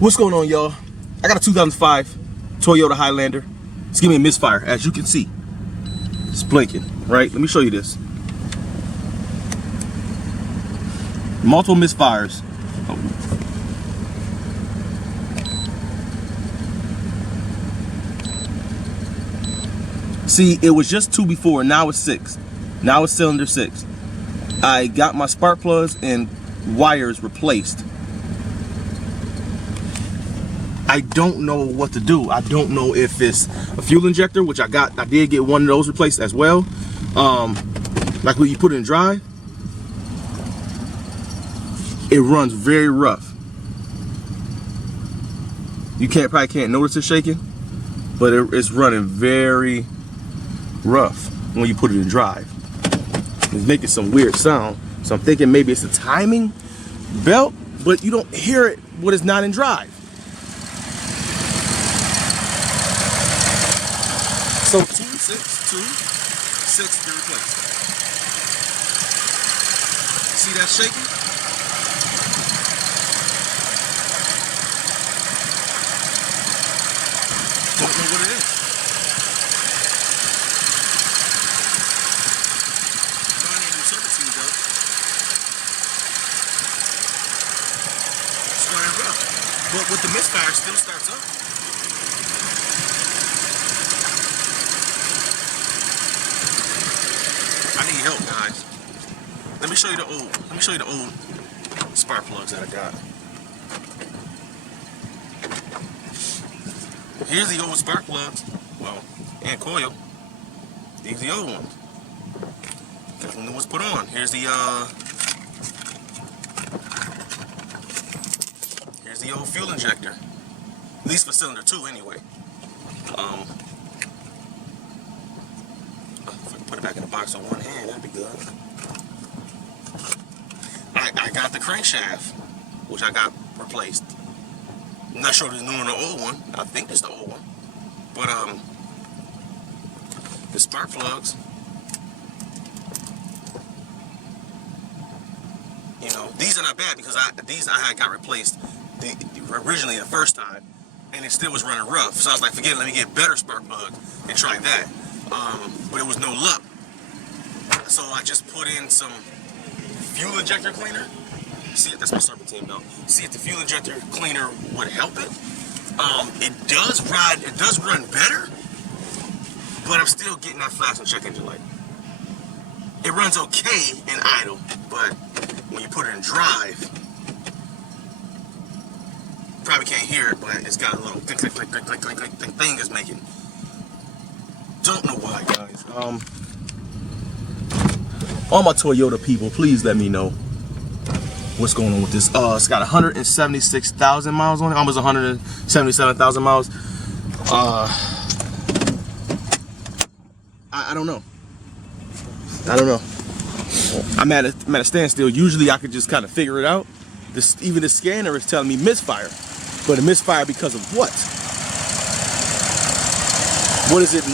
What's going on, y'all? I got a 2005 Toyota Highlander. It's giving me a misfire, as you can see. It's blinking, right? Let me show you this. Multiple misfires. Oh. See, it was just 2 before, now it's 6. Now it's cylinder 6. I got my spark plugs and wires replaced. I don't know what to do. I don't know if it's a fuel injector, which I did get one of those replaced as well. Like when you put it in drive, it runs very rough. You probably can't notice it shaking, but it's running very rough when you put it in drive. It's making some weird sound. So I'm thinking maybe it's a timing belt, but you don't hear it when it's not in drive. So 2, 6, 2, 6 to replace. See that shaking? Don't know what it is. Running in serpentine though. It's running rough. But with the misfire, it still starts up. I need help, guys. Let me show you the old spark plugs that I got. Here's the old spark plugs. Well, and coil. These are the old ones. That's when it was put on. Here's the old fuel injector. At least for cylinder 2 anyway. If I can put it back in the box on one hand, that'd be good. I got the crankshaft, which I got replaced. I'm not sure if it's new or the old one. I think it's the old one. But the spark plugs, you know, these are not bad because these I had got replaced originally the first time, and it still was running rough. So I was like, forget it, let me get better spark plugs and try that. But it was no luck. So I just put in some fuel injector cleaner. See it? That's my serpentine belt. See if the fuel injector cleaner would help it. It does run better, but I'm still getting that flash and check engine light. It runs okay in idle, but when you put it in drive, you probably can't hear it, but it's got a little click, click, click, click, click, click, click thing is making. Don't know why, guys. All my Toyota people, please let me know what's going on with this. It's got 176,000 miles on it, almost 177,000 miles. I don't know. I'm at a standstill. Usually I could just kind of figure it out. Even the scanner is telling me misfire, but a misfire because of what? What is it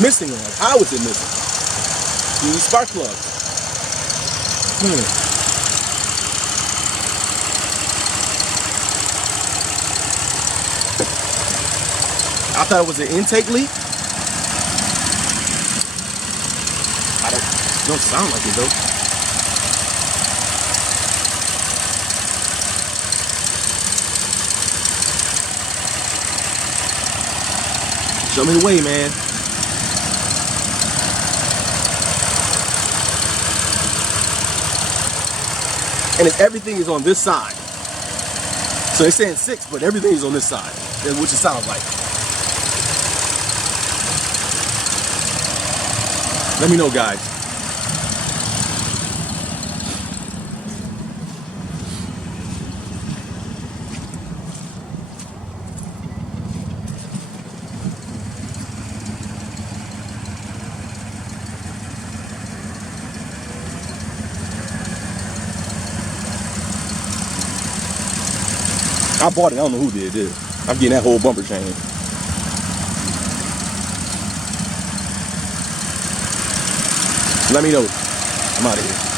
missing on? How is it missing? These spark plugs. I thought it was an intake leak. It don't sound like it though. Show me the way, man. And everything is on this side. So they're saying 6, but everything is on this side, which it sounds like. Let me know, guys. I bought it. I don't know who did this. I'm getting that whole bumper change. Let me know. I'm out of here.